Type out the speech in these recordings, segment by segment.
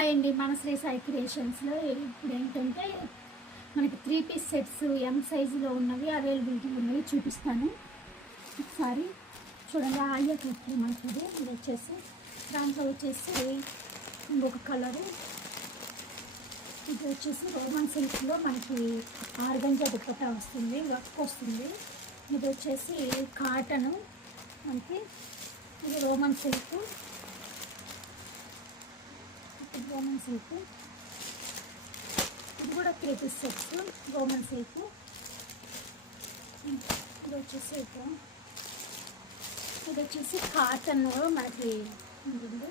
Hi అండి, మన శ్రీ సాయి క్రియేషన్స్లో ఇప్పుడు ఏంటంటే మనకి 3 పీస్ సెట్స్ ఎం సైజులో ఉన్నవి అవైలబిలిటీ ఉన్నవి చూపిస్తాను. ఒకసారి చూడండి. ఆయా కట్టి మనకి ఇది వచ్చేసి దాంట్లో వచ్చేసి ఇంకొక కలరు, ఇది వచ్చేసి రోమన్ సిల్క్లో మనకి ఆర్గంజా దుప్పట్టా వస్తుంది, వర్క్ వస్తుంది. ఇది వచ్చేసి కాటను, మనకి ఇది రోమన్ సిల్క్, రోమన్ సిల్క్. ఇది కూడా 3 పీస్ సెట్స్ రోమన్ సిల్క్. ఇది వచ్చేసి కాటన్ మనకి ఉంటుంది.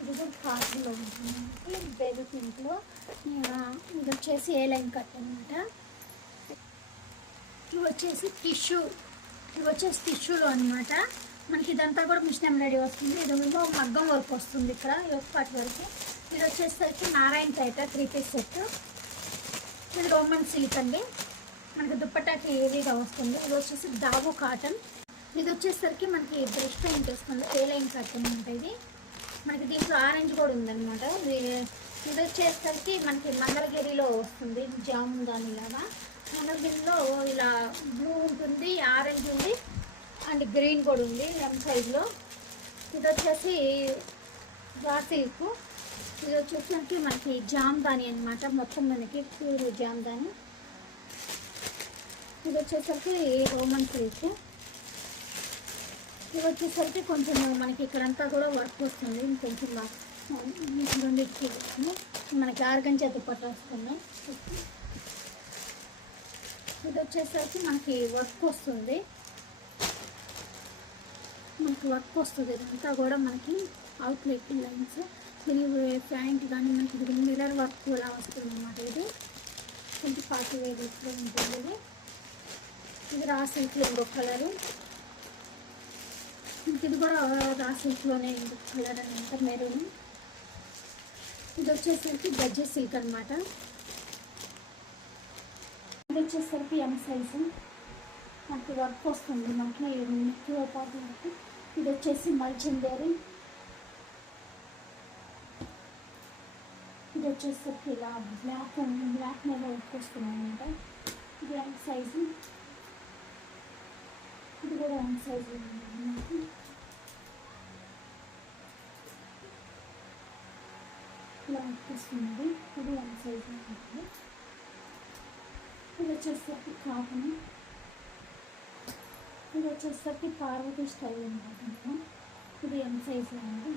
ఇది కూడా కాటన్లో ఉంటుంది, బేబీ పింక్లో. ఇది వచ్చేసి ఏ లైన్ కట్ అనమాట. ఇవి వచ్చేసి టిష్యూలో అనమాట. మనకి ఇదంతా కూడా మిషన్ ఎంబ్రాయిడరీ వస్తుంది. ఇదేమో మగ్గం వర్క్ వస్తుంది ఇక్కడ యోగపాటి వరకు. ఇది వచ్చేసరికి నారాయణ పేట 3 పీస్ సెట్. ఇది రోమన్ సిల్క్ అండి, మనకి దుప్పట్టాకి హెవీగా వస్తుంది. ఇది వచ్చేసి దాగు కాటన్. ఇది వచ్చేసరికి మనకి బ్రష్ పెయింట్ వస్తుంది, ఏ లైన్ కాటన్ ఉంటుంది. మనకి దీంట్లో ఆరెంజ్ కూడా ఉందన్నమాట. ఇది వచ్చేసరికి మనకి మంగళగిరిలో వస్తుంది, జామున్ ఇలాగా. మంగళగిరిలో ఇలా బ్లూ ఉంటుంది, ఆరెంజ్ ఉంది అండ్ గ్రీన్ కూడా ఉంది ఎం సైజులో. ఇది వచ్చేసి రా సిల్క్. ఇది వచ్చేసరికి మనకి జామ్దాని అనమాట, మొత్తం మనకి ప్యూర్ జామ్దాని. ఇది వచ్చేసరికి రోమన్ సిల్క్. ఇది వచ్చేసరికి కొంచెం మనకి ఇక్కడంతా కూడా వర్క్ వస్తుంది, కొంచెం రెండింటికి మనకి ఆర్గంజా దుప్పట్టా వస్తుంది. ఇది వచ్చేసరికి మనకి వర్క్ వస్తుంది, ఇదంతా కూడా మనకి అవుట్లెట్ లైన్స్. దీని ప్యాంట్ కానీ మనకి ఇది మిర్రర్ వర్క్ కూడా వస్తుంది అన్నమాట. ఇది కొంచెం పార్టీ వేర్ లుక్లో ఉంటుంది. ఇది రా సిల్క్లో ఇంకొక కలరు. ఇది కూడా రా సిల్క్లోనే ఇంకొక కలర్ అనమాట, మెరూన్. ఇది వచ్చేసరికి గజ్జె సిల్క్ అనమాట. ఇది వచ్చేసరికి ఎం సైజు, మనకి వర్క్ వస్తుంది, మనకి ఎక్కువ పాటు వరకు. ఇది వచ్చేసి మల్చిందేరి. ఇది వచ్చేసరికి ఇలా బ్లాక్ మీద వర్క్ వస్తుంది అనమాట. ఇది ఎం సైజు, ఇది కూడా ఎం సైజు మనకి. ఇలా వర్క్ వస్తుంది, ఇది ఎం సైజు ఉంటుంది. ఇది వచ్చేసరికి కాటన్. ఇది వచ్చేసరికి పార్వతి స్టైల్ అనమాట. ఇది ఎం సైజులో ఉంది.